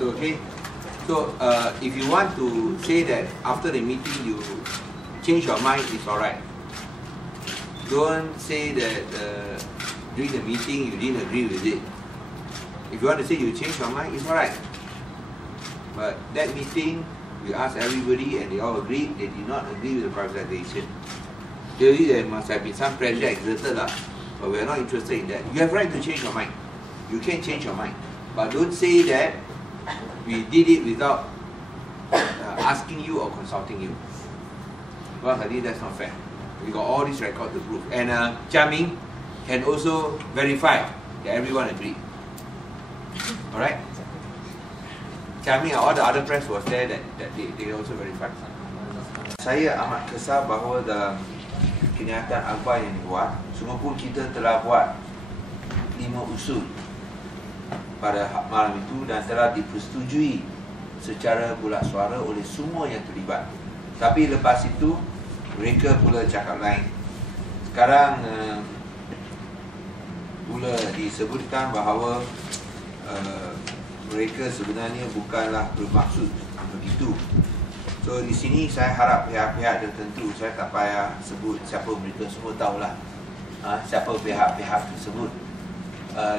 So okay. So if you want to say that after the meeting you change your mind, it's alright. Don't say that during the meeting you didn't agree with it. If you want to say you change your mind, it's alright. But that meeting, we asked everybody and they all agreed. They did not agree with the privatization. Clearly there must have been some pressure exerted, but we are not interested in that. You have right to change your mind. You can change your mind. But don't say that we did it without asking you or consulting you. Because I think that's not fair. We got all this record to prove. And Chia-Ming can also verify that everyone agreed. Alright? Chia-Ming and all the other press was there that they also verified. Saya amat kesal bahawa dalam kenyataan akhbar yang dibuat, semua pun kita telah buat 5 usul pada malam itu dan telah dipersetujui secara bulat suara oleh semua yang terlibat. Tapi lepas itu mereka pula cakap lain. Sekarang pula disebutkan bahawa mereka sebenarnya bukanlah bermaksud begitu. So di sini saya harap pihak-pihak tertentu, saya tak payah sebut siapa mereka, semua tahulah siapa pihak-pihak tersebut,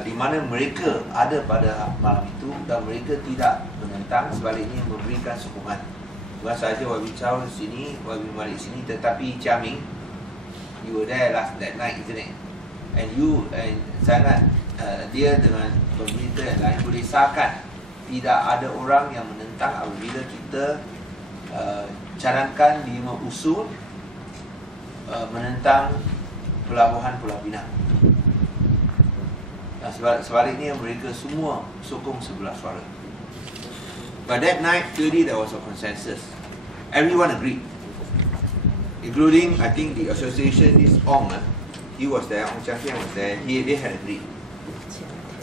di mana mereka ada pada malam itu dan mereka tidak menentang, sebaliknya memberikan sokongan. Bukan sahaja Wabi Chow di sini, Wabi Malik sini, tetapi Chia-Ming, you were there last that night, isn't it? And you sangat dia dengan pemerintah yang lain boleh sahkan tidak ada orang yang menentang apabila kita cadangkan 5 usul menentang Pelabuhan Pulau Pinang. Sebaliknya mereka semua sokong sebelah suara. But that night clearly there was a consensus. Everyone agreed, including I think the association, this Ong, he was there, Ong Chang-Kian was there. They had agreed.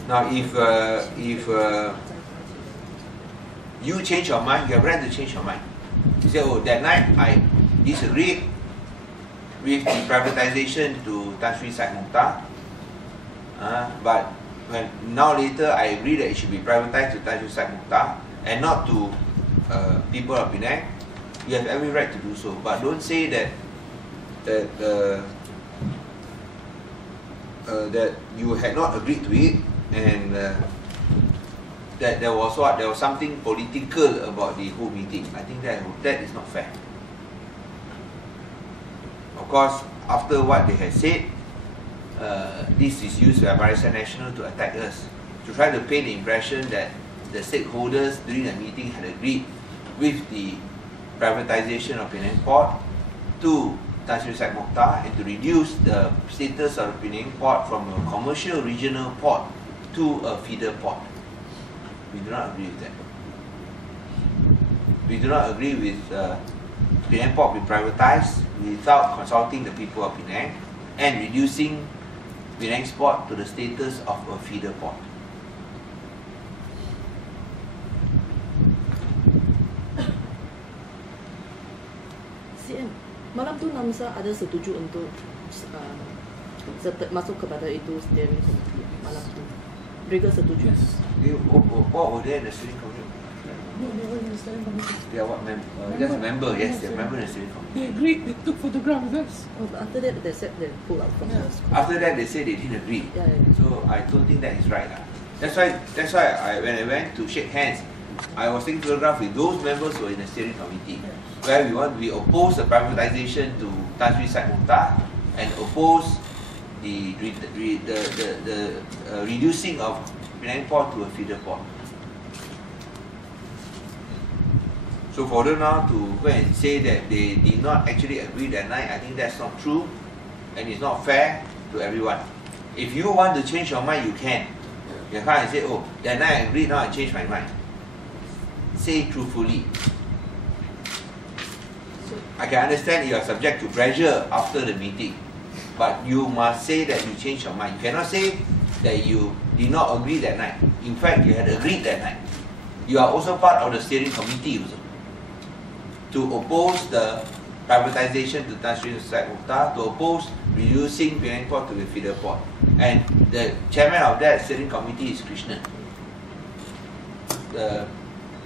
Now if you change your mind, you have right to change your mind. You say, oh, that night I disagreed with the privatization to Tan Sri Syed Mukhtar, but now later I agree that it should be privatized to Tan Sri Syed Mukhtar and not to people of Penang. You have every right to do so, but don't say that that you had not agreed to it and that there was something political about the whole meeting. I think that is not fair. Of course, after what they had said, this is used by Barisan Nasional to attack us, to try to paint the impression that the stakeholders during the meeting had agreed with the privatization of Penang Port to Tan Sri Syed Mukhtar and to reduce the status of Penang Port from a commercial regional port to a feeder port. We do not agree with that. We do not agree with Penang Port being privatized without consulting the people of Penang and reducing Penang's port to the status of a feeder port. Malam tu Namsa ada setuju untuk masuk kepada itu steering committee malam tu. Mereka setuju. What were they in the steering committee? No, they were in the steering committee. They are what member? Just a member, yes, they're a member in the steering committee. They agreed, they took photograph with us. Oh, but after that they said they pull out from us. After that they said they didn't agree. Yeah. So I don't think that is right. That's why when I went to shake hands, I was taking photograph with those members who were in the steering committee, where we oppose the privatization to Tan Sri Syed Mukhtar and oppose the reducing of Penang Port to a feeder port. So for them now to go and say that they did not actually agree that night, I think that's not true and it's not fair to everyone. If you want to change your mind, you can. You can't say, oh, that night I agreed, now I changed my mind. Say truthfully. I can understand you are subject to pressure after the meeting, but you must say that you changed your mind. You cannot say that you did not agree that night. In fact, you had agreed that night. You are also part of the steering committee also, to oppose the privatization to Tan Sri Syed Mukhtar, to oppose reducing Penang Port to the feeder port. And the chairman of that steering committee is Krishnan.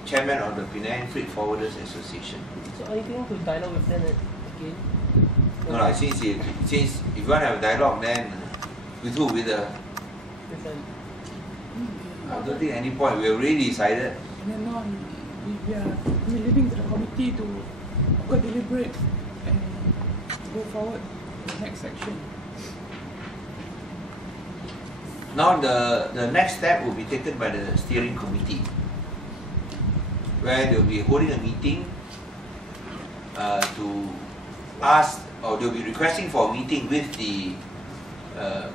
chairman of the Penang Freight Forwarders Association. So are you going to dialogue with them again? No, since if you want to have a dialogue, then with who? With the... With them. I don't think at any point. We have already decided. And then now we're leaving to the committee to deliberate and go forward to the next section. Now the next step will be taken by the steering committee, where they will be holding a meeting to ask, or they will be requesting for a meeting with the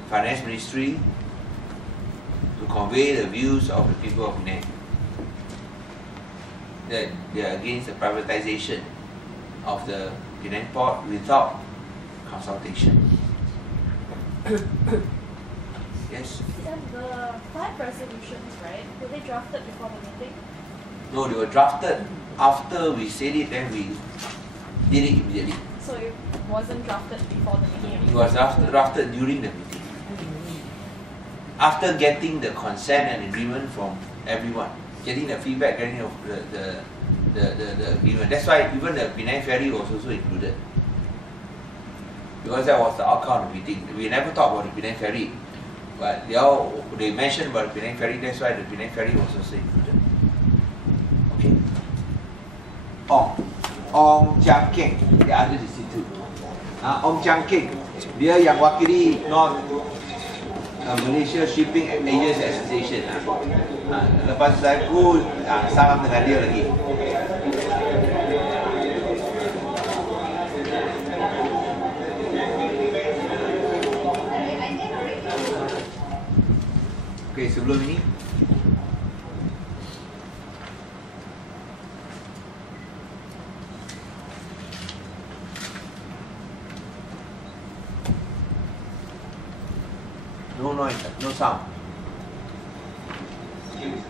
Finance Ministry to convey the views of the people of Penang, that they are against the privatization of the Penang port without consultation. Yes? And the 5 resolutions, right, were they drafted before the meeting? No, they were drafted after we said it, then we did it immediately. So it wasn't drafted before the meeting? It was drafted during the meeting. After getting the consent and agreement from everyone, getting the feedback, getting the agreement. That's why even the Penang ferry was also included. Because that was the outcome of the meeting. We never talked about the Penang ferry, but they mentioned about the Penang ferry, that's why the Penang ferry was also included. Okay. Ong Chiang Keng, the other is too. Ong Chiang Keng, dia yang wakili North Malaysia Shipping Agents Association. Lepas saya pun salam dengan dia lagi. Okay, sebelum ini no noise, no sound. Yes.